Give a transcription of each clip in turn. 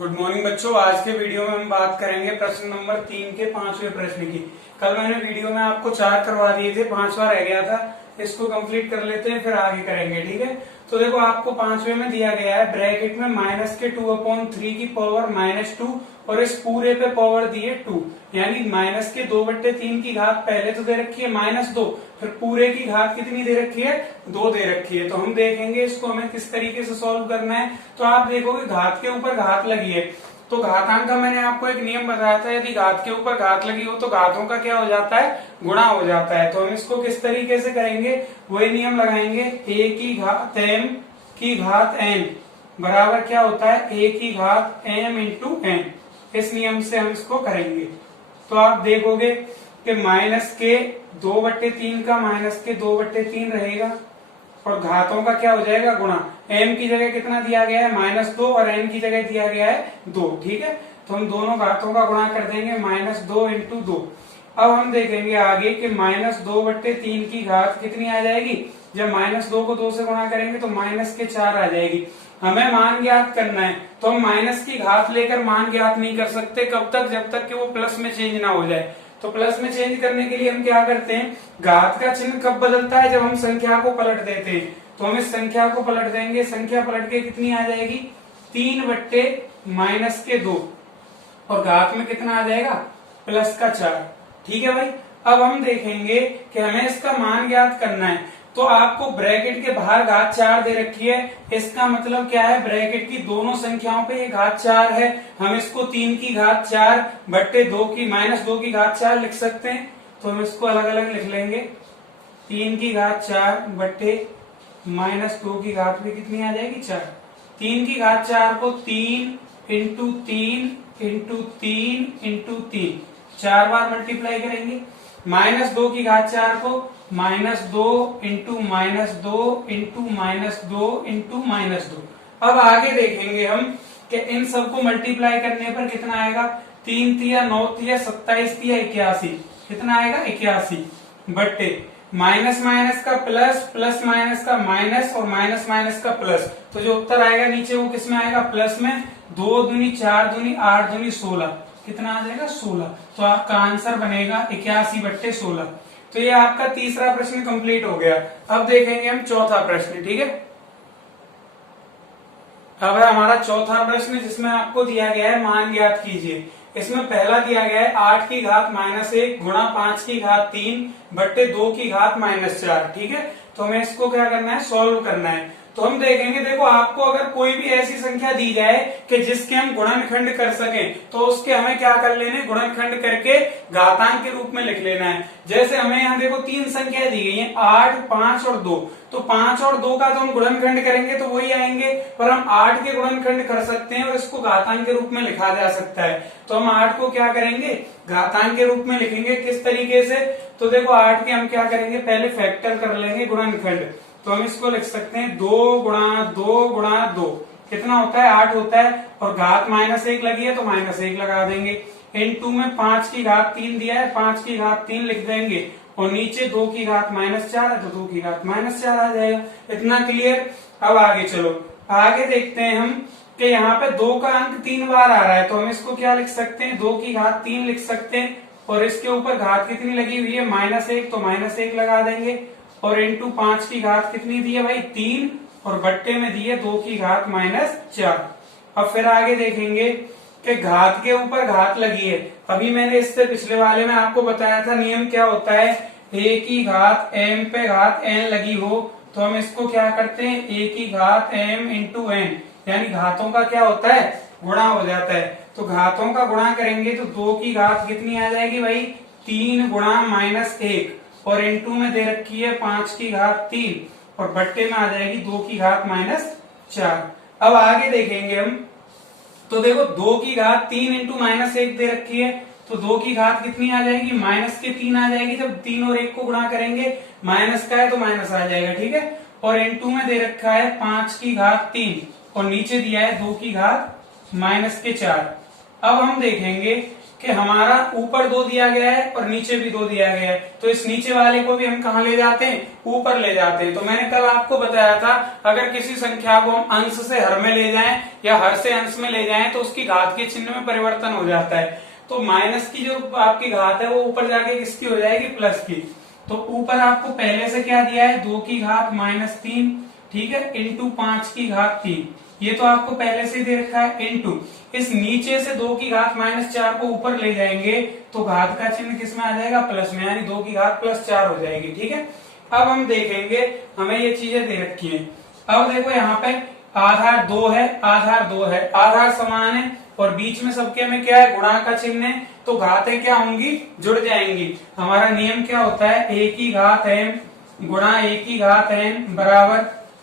Good morning बच्चों। आज के वीडियो में हम बात करेंगे प्रश्न नंबर 3 के 5वें प्रश्न की। कल मैंने वीडियो में आपको 4 करवा दिए थे, 5वां रह गया था। इसको कंप्लीट कर लेते हैं, फिर आगे करेंगे। ठीक है, तो देखो आपको 5वें में दिया गया है ब्रैकेट में माइनस के 2/3 की पावर -2 और इस पूरे पे पावर दी है 2, यानी माइनस के 2/3 की घात पहले तो दे रखी है -2, फिर पूरे की घात कितनी दे रखी है 2 दे रखी है। तो हम देखेंगे इसको हमें किस तरीके से सॉल्व करना है। तो आप देखोगे घात के ऊपर घात लगी है, तो घातांक का मैंने आपको एक नियम बताया था, यदि घात के ऊपर घात लगी हो तो घातों का क्या हो जाता है, गुणा हो जाता है। तो हम इसको किस तरीके से करेंगे, वही नियम लगाएंगे। a की घात m की घात n बराबर क्या होता है, a की घात m इंटू n। इस नियम से हम इसको करेंगे। तो आप देखोगे कि माइनस के 2/3 का माइनस के 2/3 रहेगा और घातों का क्या हो जाएगा, गुणा। m की जगह कितना दिया गया है -2 और n की जगह दिया गया है 2। ठीक है, तो हम दोनों घातों का गुणा कर देंगे -2 इंटू 2। अब हम देखेंगे आगे कि -2/3 की घात कितनी आ जाएगी। जब -2 को 2 से गुणा करेंगे तो -4 आ जाएगी। हमें मान ज्ञात करना है, तो हम माइनस की घात लेकर मान ज्ञात नहीं कर सकते। कब तक, जब तक कि वो प्लस में चेंज ना हो जाए। तो प्लस में चेंज करने के लिए हम क्या करते हैं, घात का चिन्ह कब बदलता है, जब हम संख्या को पलट देते हैं। तो हम इस संख्या को पलट देंगे, संख्या पलट के कितनी आ जाएगी 3/-2 और घात में कितना आ जाएगा +4। ठीक है भाई। अब हम देखेंगे कि हमें इसका मान ज्ञात करना है। तो आपको ब्रैकेट के बाहर घात 4 दे रखी है, इसका मतलब क्या है, ब्रैकेट की दोनों संख्याओं पे ये घात 4 है। हम इसको 3 की घात 4/2 की -2 की घात 4 लिख सकते हैं। तो हम इसको अलग अलग लिख लेंगे। 3 की घात 4/-2 की घात में कितनी आ जाएगी 4। 3 की घात 4 को 3 इंटू 3 इंटू 3 इंटू 3 4 बार मल्टीप्लाई करेंगे। -2 की घात 4 को -2 इंटू -2 इंटू -2 इंटू -2। अब आगे देखेंगे हम कि इन सबको मल्टीप्लाई करने पर कितना आएगा। 3 तिया 9 तिया 27 तिया 81, कितना आएगा 81 बट्टे माइनस माइनस का प्लस, प्लस माइनस का माइनस और माइनस माइनस का प्लस। तो जो उत्तर आएगा नीचे वो किसमें आएगा, प्लस में। 2 दूनी 4 दूनी 8 दूनी 16, कितना आ जाएगा 16। तो आपका आंसर बनेगा 81/16। तो ये आपका तीसरा प्रश्न कंप्लीट हो गया। अब देखेंगे हम चौथा प्रश्न। ठीक है, अब है हमारा चौथा प्रश्न, जिसमें आपको दिया गया है मान ज्ञात कीजिए। इसमें पहला दिया गया है 8 की घात -1 गुणा 5 की घात 3/2 की घात -4। ठीक है, तो हमें इसको क्या करना है, सॉल्व करना है। तो हम देखेंगे, देखो आपको अगर कोई भी ऐसी संख्या दी जाए कि जिसके हम गुणनखंड कर सकें, तो उसके हमें क्या कर लेने, गुणनखंड करके घातांक के रूप में लिख लेना है। जैसे हमें यहाँ देखो 3 संख्या दी गई है, 8, 5 और 2। तो 5 और 2 का तो हम गुणनखंड करेंगे तो वही आएंगे, पर हम 8 के गुणनखंड कर सकते हैं और इसको घातांक के रूप में लिखा जा सकता है। तो हम 8 को क्या करेंगे, घातांक के रूप में लिखेंगे। किस तरीके से, तो देखो 8 के हम क्या करेंगे, पहले फैक्टर कर लेंगे गुणनखंड। तो हम इसको लिख सकते हैं 2 गुणा 2 गुणा 2, कितना होता है 8 होता है। और घात -1 लगी है तो -1 लगा देंगे। इनटू में 5 की घात 3 दिया है, 5 की घात 3 लिख देंगे और नीचे 2 की घात -4 है तो 2 की घात -4 आ जाएगा। इतना क्लियर। अब आगे चलो, आगे देखते हैं हम कि यहाँ पे 2 का अंक 3 बार आ रहा है, तो हम इसको क्या लिख सकते हैं, 2 की घात 3 लिख सकते हैं। और इसके ऊपर घात कितनी लगी हुई है -1, तो -1 लगा देंगे। और इंटू 5 की घात कितनी दी है भाई 3 और बट्टे में दी है 2 की घात -4। अब फिर आगे देखेंगे कि घात के ऊपर घात लगी है। अभी मैंने इससे पिछले वाले में आपको बताया था नियम क्या होता है, a की घात m पे घात n लगी हो तो हम इसको क्या करते हैं, a की घात m इंटू n, यानी घातों का क्या होता है, गुणा हो जाता है। तो घातों का गुणा करेंगे तो 2 की घात कितनी आ जाएगी भाई 3 गुणा -1 और इनटू में दे रखी है 5 की घात 3 और बट्टे में आ जाएगी 2 की घात -4। अब आगे देखेंगे हम, तो देखो 2 की घात 3 इंटू -1 दे रखी है, तो 2 की घात कितनी आ जाएगी -3 आ जाएगी। जब 3 और 1 को गुणा करेंगे, माइनस का है तो माइनस आ जाएगा। ठीक है, और इनटू में दे रखा है 5 की घात 3 और नीचे दिया है 2 की घात -4। अब हम देखेंगे कि हमारा ऊपर 2 दिया गया है और नीचे भी 2 दिया गया है, तो इस नीचे वाले को भी हम कहाँ ले जाते हैं, ऊपर ले जाते हैं। तो मैंने कल आपको बताया था अगर किसी संख्या को हम अंश से हर में ले जाएं या हर से अंश में ले जाएं तो उसकी घात के चिन्ह में परिवर्तन हो जाता है। तो माइनस की जो आपकी घात है वो ऊपर जाके किसकी हो जाएगी, प्लस की। तो ऊपर आपको पहले से क्या दिया है, 2 की घात -3, ठीक है, इंटू 5 की घात 3, ये तो आपको पहले से दे रखा है, इंटू इस नीचे से 2 की घात -4 को ऊपर ले जाएंगे तो घात का चिन्ह किस में आ जाएगा, प्लस में, यानी 2 की घात +4 हो जाएगी। ठीक है, अब हम देखेंगे, हमें ये चीजें दे रखी है। अब देखो यहाँ पे आधार 2 है, आधार 2 है, आधार समान है और बीच में सबके में क्या है, गुणा का चिन्ह है, तो घातें क्या होंगी, जुड़ जाएंगी। हमारा नियम क्या होता है, a की घात m गुणा a की घात n बराबर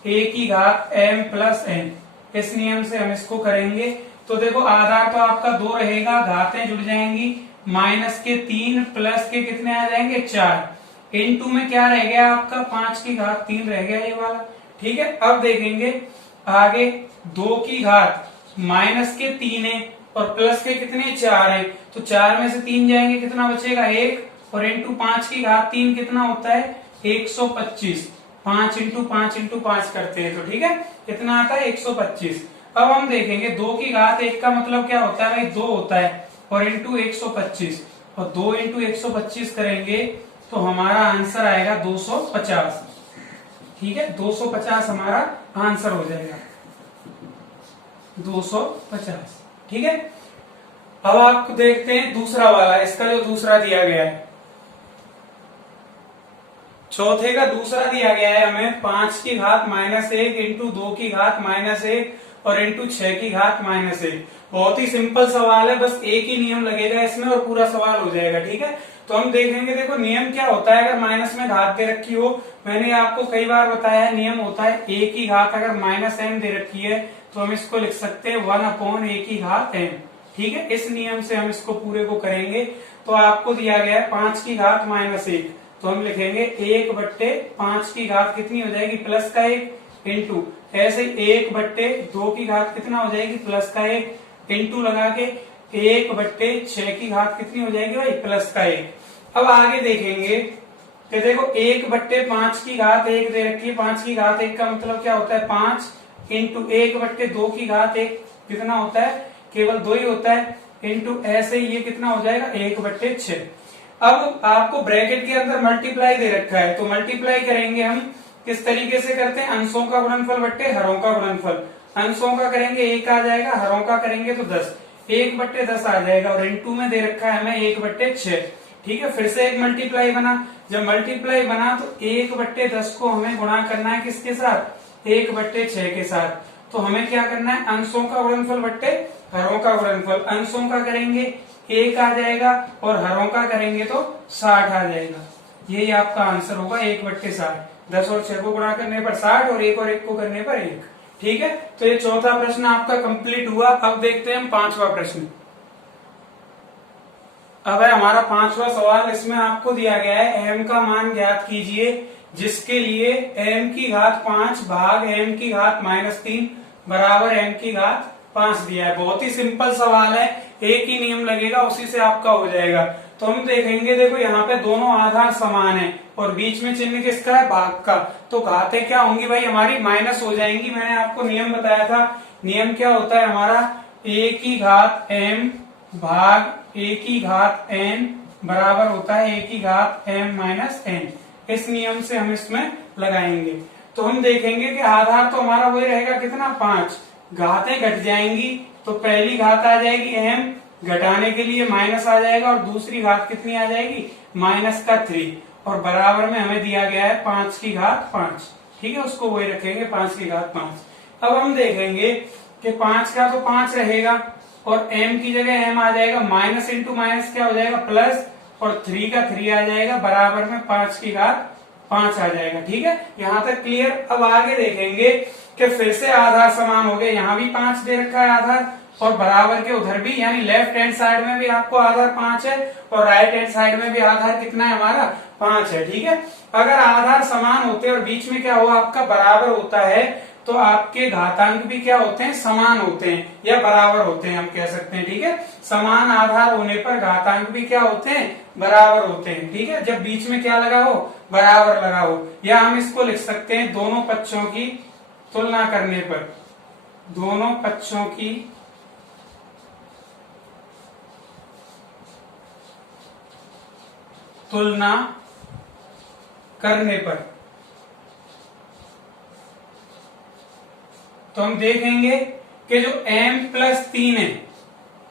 a की घात m प्लस n। इस नियम से हम इसको करेंगे तो देखो आधार तो आपका 2 रहेगा, घातें जुड़ जाएंगी, माइनस के 3 प्लस के कितने आ जाएंगे, 4, इनटू में क्या रह गया आपका 5 की घात 3 रह गया ये वाला। ठीक है, अब देखेंगे आगे 2 की घात माइनस के 3 है और प्लस के कितने 4 है, तो 4 में से 3 जाएंगे, कितना बचेगा 1, और इंटू 5 की घात 3 कितना होता है 125, 5 इंटू 5 इंटू 5 करते हैं तो ठीक है कितना आता है 125। अब हम देखेंगे 2 की घात 1 का मतलब क्या होता है भाई, 2 होता है, और इंटू 125, और 2 इंटू 125 करेंगे तो हमारा आंसर आएगा 250। ठीक है, 250 हमारा आंसर हो जाएगा, 250। ठीक है, अब आप देखते हैं दूसरा वाला, इसका जो दूसरा दिया गया है, चौथे का दूसरा दिया गया है हमें 5 की घात -1 इंटू 2 की घात -1 और इंटू 6 की घात -1। बहुत ही सिंपल सवाल है, बस एक ही नियम लगेगा इसमें और पूरा सवाल हो जाएगा। ठीक है, तो हम देखेंगे, देखो नियम क्या होता है, अगर माइनस में घात दे रखी हो, मैंने आपको कई बार बताया है, नियम होता है a की घात अगर -m दे रखी है तो हम इसको लिख सकते हैं 1/a की घात m। ठीक है, इस नियम से हम इसको पूरे को करेंगे तो आपको दिया गया है 5 की घात -1, तो हम लिखेंगे 1/5 की घात कितनी हो जाएगी, प्लस का 1, इंटू ऐसे 1/2 की घात कितना हो जाएगी, प्लस का 1, इंटू लगा के 1/6 की घात कितनी हो जाएगी भाई, प्लस का 1। अब आगे देखेंगे कि देखो 1/5 की घात 1 दे रखी है, 5 की घात 1 का मतलब क्या होता है 5, इंटू 1/2 की घात 1 कितना होता है, केवल 2 ही होता है, इंटू ऐसे ये कितना हो जाएगा 1/6। अब आपको ब्रैकेट के अंदर मल्टीप्लाई दे रखा है, तो मल्टीप्लाई करेंगे हम किस तरीके से करते हैं, अंशों का गुणनफल बट्टे हरों का गुणनफल। अंशों का करेंगे 1 आ जाएगा, हरों का करेंगे तो 10, 1/10 आ जाएगा, और इंटू में दे रखा है हमें 1/6। ठीक है, फिर से एक मल्टीप्लाई बना, जब मल्टीप्लाई बना तो 1/10 को हमें गुणा करना है किसके साथ, 1/6 के साथ। तो हमें क्या करना है, अंशों का गुणनफल बट्टे हरों का गुणनफल। अंशों का करेंगे 1 आ जाएगा और हरों का करेंगे तो 60 आ जाएगा। यही आपका आंसर होगा 1/60। 10 और 6 को गुणा करने पर 60 और 1 और 1 को करने पर 1। ठीक है, तो ये चौथा प्रश्न आपका कंप्लीट हुआ। अब देखते हैं हम पांचवा प्रश्न। अब है हमारा पांचवा सवाल, इसमें आपको दिया गया है m का मान ज्ञात कीजिए जिसके लिए m की घात 5 भाग m की घात -3 बराबर m की घात 5 दिया है। बहुत ही सिंपल सवाल है, एक ही नियम लगेगा, उसी से आपका हो जाएगा। तो हम देखेंगे, देखो यहाँ पे दोनों आधार समान है और बीच में चिन्ह किसका है, भाग का, तो घातें क्या होंगी भाई हमारी, माइनस हो जाएंगी। मैंने आपको नियम बताया था, नियम क्या होता है हमारा, a की घात m भाग a की घात n बराबर होता है a की घात m -n। इस नियम से हम इसमें लगाएंगे तो हम देखेंगे कि आधार तो हमारा वही रहेगा, कितना 5, घातें घट जाएंगी तो पहली घात आ जाएगी m, घटाने के लिए माइनस आ जाएगा, और दूसरी घात कितनी आ जाएगी, -3, और बराबर में हमें दिया गया है 5 की घात 5। ठीक है, उसको वही रखेंगे 5 की घात 5। अब हम देखेंगे कि 5 का तो 5 रहेगा और m की जगह m आ जाएगा, माइनस इंटू माइनस क्या हो जाएगा प्लस, और 3 का 3 आ जाएगा, बराबर में 5 की घात 5 आ जाएगा। ठीक है, यहाँ तक क्लियर। अब आगे देखेंगे कि फिर से आधार समान हो गए, यहाँ भी 5 दे रखा है आधार, और बराबर के उधर भी, यानी लेफ्ट हैंड साइड में भी आपको आधार 5 है और राइट हैंड साइड में भी आधार कितना है हमारा 5 है। ठीक है, अगर आधार समान होते और बीच में क्या हुआ आपका बराबर होता है तो आपके घातांक भी क्या होते हैं, समान होते हैं या बराबर होते हैं, हम कह सकते हैं। ठीक है, समान आधार होने पर घातांक भी क्या होते हैं, बराबर होते हैं। ठीक है, जब बीच में क्या लगा हो, बराबर लगा हो। या हम इसको लिख सकते हैं दोनों पक्षों की तुलना करने पर, दोनों पक्षों की तुलना करने पर, तो हम देखेंगे कि जो m+3 है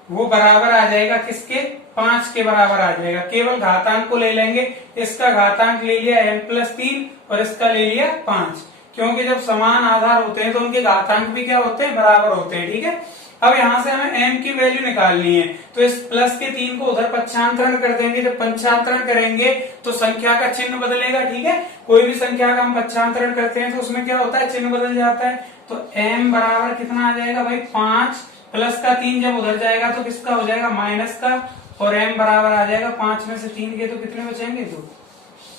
वो बराबर आ जाएगा किसके, 5 के बराबर आ जाएगा। केवल घातांक को ले लेंगे, इसका घातांक ले लिया m+3 और इसका ले लिया 5, क्योंकि जब समान आधार होते हैं तो उनके घातांक भी क्या होते हैं, बराबर होते हैं। ठीक है, अब यहां से हमें m की वैल्यू निकालनी है, तो इस प्लस के 3 को उधर पक्षांतरण कर देंगे। जब पक्षांतरण करेंगे तो संख्या का चिन्ह बदलेगा। ठीक है, कोई भी संख्या का हम पक्षांतरण करते हैं तो उसमें क्या होता है, चिन्ह बदल जाता है। तो m बराबर कितना आ जाएगा भाई, 5, प्लस का 3 जब उधर जाएगा तो किसका हो जाएगा, माइनस का, और m बराबर आ जाएगा 5 में से 3 के, तो कितने बचेंगे, 2।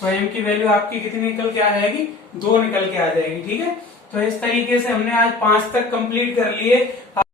तो m की वैल्यू आपकी कितनी निकल के आ जाएगी, 2 निकल के आ जाएगी। ठीक है, तो इस तरीके से हमने आज 5 तक कंप्लीट कर लिए।